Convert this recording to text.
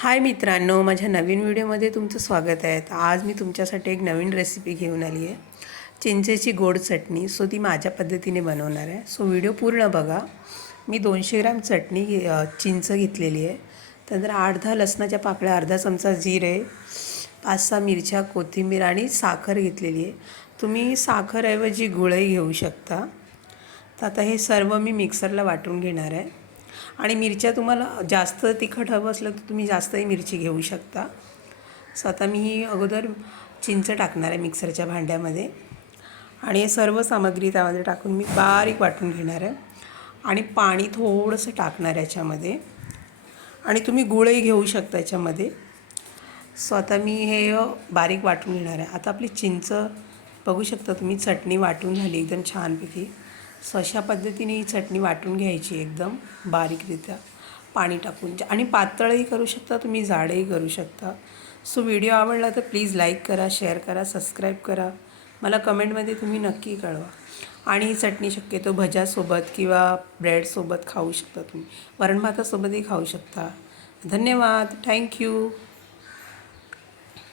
हाय मित्रांनो माझ्या नवीन व्हिडिओमध्ये तुमचं स्वागत आहे. आज मी तुमच्यासाठी एक नवीन रेसिपी घेऊन आली आहे. चिंचेची गोड चटणी सो ती माझ्या पद्धतीने बनवणार आहे. सो व्हिडिओ पूर्ण बघा. मी दोनशे ग्राम चटणी घे- चिंच घेतलेली आहे. त्यानंतर आठ दहा लसणाच्या पाकळ्या अर्धा चमचा जिरे पाच सहा मिरच्या कोथिंबीर आणि साखर घेतलेली आहे. तुम्ही साखरऐवजी गुळही घेऊ शकता. तर आता हे सर्व मी मिक्सरला वाटून घेणार आहे. आणि मिरच्या तुम्हाला जास्त तिखट हवं असलं तर तुम्ही जास्तही मिरची घेऊ शकता. सो आता मी ही अगोदर चिंच टाकणार आहे मिक्सरच्या भांड्यामध्ये. आणि हे सर्व सामग्री त्यामध्ये टाकून मी बारीक वाटून घेणार आहे. आणि पाणी थोडंसं टाकणार आहे याच्यामध्ये. आणि तुम्ही गुळही घेऊ शकता याच्यामध्ये. सो आता मी हे बारीक वाटून घेणार आहे. आता आपली चिंच बघू शकता तुम्ही चटणी वाटून झाली एकदम छानपैकी. सो अशा पद्धतीने ही चटणी वाटून घ्यायची एकदम बारीकरित्या. पाणी टाकून. आणि पातळही करू शकता तुम्ही जाडही करू शकता. सो व्हिडिओ आवडला तर प्लीज लाईक करा शेअर करा सबस्क्राईब करा. मला कमेंटमध्ये तुम्ही नक्की कळवा. आणि ही चटणी शक्यतो भज्यासोबत किंवा ब्रेडसोबत खाऊ शकता तुम्ही. वरण भातासोबतही खाऊ शकता. धन्यवाद. थँक्यू.